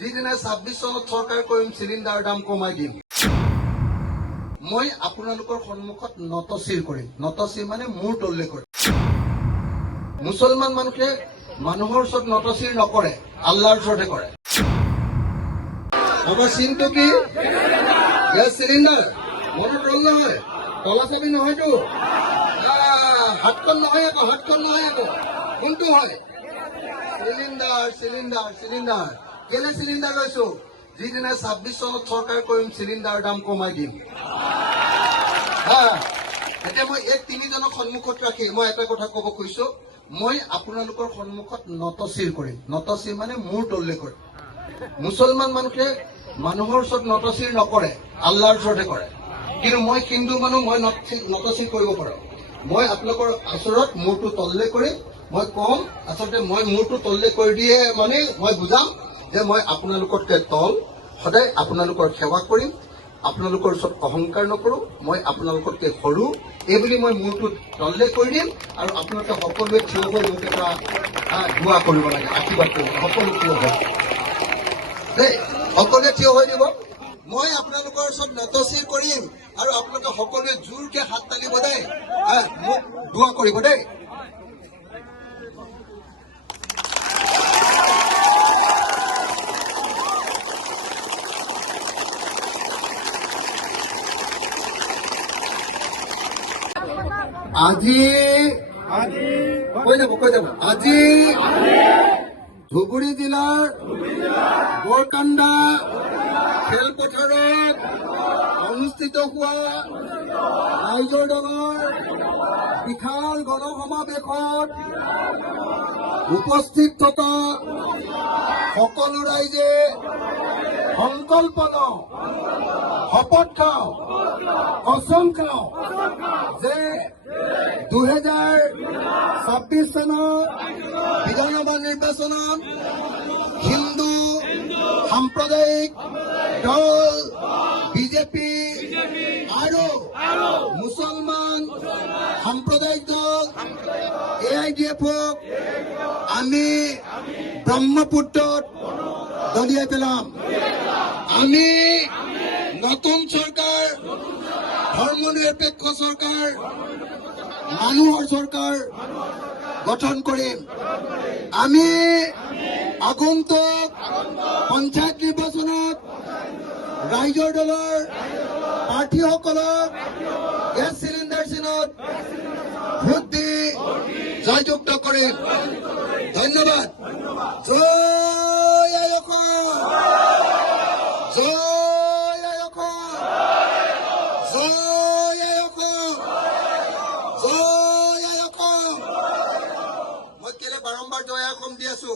যিদিনা 26 চনত চৰকাৰ কৰিম চিলিণ্ডাৰ দাম কমাই দিম মই আপোনালোকৰ সন্মুখত নতশিৰ কৰিম। নতশিৰ মানে মূৰ তললে কৰিম। মুছলমান মানুহে মানুহৰ ওচৰত নতশিৰ নকৰে, আল্লাহৰ ওচৰতে কৰে। আমাৰ চিনটো কি? Gas cylinder. মনত ৰল নহয়, তলা চাবি নহয়তো। হাতখন নহয় আকৌ, হাতখন নহয় আকৌ। কোনটো হয়? Cylinder cylinder cylinder. কেলে চিলিণ্ডাৰ লৈছো? যিদিনা 26 চনত চৰকাৰ কৰিম চিলিণ্ডাৰ দাম কমাই দিম। এতিয়া মই এই তিনিজনক সন্মুখত ৰাখি মই এটা কথা কব খুজিছো, মই আপোনালোকৰ সন্মুখত নতশিৰ কৰিম। নতশিৰ মানে মূৰ তললে কৰিম। মুছলমান মানুহে মানুহৰ ওচৰত নতশিৰ নকৰে, আল্লাহৰ ওচৰতে কৰে। কিন্তু মই হিন্দু মানুহ, মই নতশিৰ কৰিব পাৰো। মই আপোনালোকৰ ওচৰত মূৰটো তললে কৰিম। মই কম আচলতে মই মূৰটো তললে কৰি দিয়ে মানে মই বুজাম যে মই আপোনালোকতকৈ তল, সদায় আপোনালোকৰ সেৱা কৰিম, আপোনালোকৰ ওচৰত অহংকাৰ নকৰো, মই আপোনালোকতকৈ সৰু, এইবুলি মই মূৰটো তললে কৰি দিম। আৰু আপোনালোকে সকলোৱে থিয় হৈ মোক এটা দোৱা কৰিব লাগে, আশীৰ্বাদ কৰিব। সকলো থিয় হৈ দেই, সকলোৱে থিয় হৈ দিব। মই আপোনালোকৰ ওচৰত নতশিৰ কৰিম আৰু আপোনালোকে সকলোৱে জোৰকে হাত তালি বজাই মোক দোৱা কৰিব দেই। আজি কৈ যাব আজি ধুবুৰী জিলাৰ বৰকাণ্ডা খেলপথাৰত অনুষ্ঠিত হোৱা ৰাইজৰ দলৰ বিশাল গণসমাৱেশত উপস্থিত থকা সকলো ৰাইজে সংকল্প লওঁ, শপত খাওঁ, কচম খাওঁ যে 2026 চনৰ বিধানসভা নিৰ্বাচনত হিন্দু সাম্প্ৰদায়িক দল বিজেপি আৰু মুছলমান সাম্প্ৰদায়িক দল AIDF-ক আমি ব্ৰহ্মপুত্ৰত দলিয়াই পেলাম। আমি নতুন চৰকাৰ, ধৰ্মনিৰপেক্ষ চৰকাৰ, মানুহৰ চৰকাৰ গঠন কৰিম। আমি আগন্তুক পঞ্চায়ত নিৰ্বাচনত ৰাইজৰ দলৰ প্ৰাৰ্থীসকলক গেছ চিলিণ্ডাৰ চিনত ভোট দি জয়যুক্ত কৰিম। ধন্যবাদ। জয় আই অসম, জয় আই অসম, জয় আই অসম, জয় আই অসম। মই কেলে বাৰম্বাৰ জয় আই অসম দি আছো?